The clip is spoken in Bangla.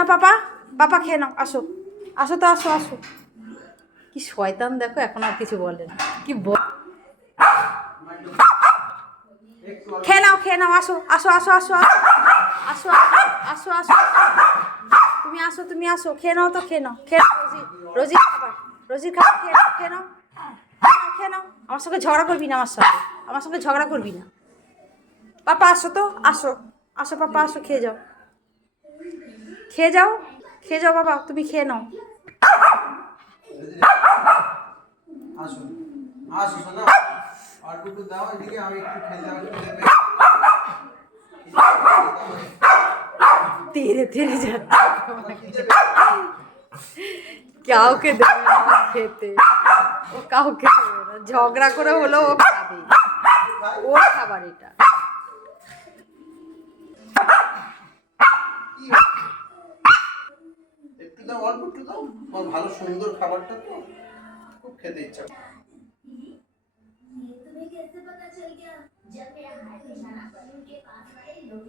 নাও পাপা, পাপা খেয়ে নাও, আসো আসো তো, আসো আসো। কি শয়তান দেখো, এখন আর কিছু বলে না। কি খেয়ে নাও, খেয়ে নাও, আসো আসো আসো আসো আসো আসো আসো। তুমি আসো, তুমি আসো, খেয়ে নাও তো, খেয়ে নাও, খেয়ে নাও। রোজি, রোজির খাবার, রোজির খাবার খেয়ে নাও, খেয়ে নাও, খেয়ে নাও। আমার সঙ্গে ঝগড়া করবি না, আমার সঙ্গে ঝগড়া করবি না। পাপা আসো তো, আসো আসো পাপা, আসো খেয়ে যাও, খেয়ে যাও, খেয়ে যাও বাবা, তুমি খেয়ে নাও। আসুন, আসুন শোনা, আর একটু দাও এদিকে, আমি একটু খেতে হবে। তেরে তেরে যাচ্ছে, কাউকে দেবে না খেতে, ও কাউকে দেবে না, ঝগড়া করে হলো ও খাবে, ওর খাবার এটা। একটু দাও, অল্প একটু দাও, আমার ভালো সুন্দর খাবারটা তো, খুব খেতে ইচ্ছা। तुम्हें कैसे पता चल गया जब मेरा हाथ इशारा पर उनके पास आए लोग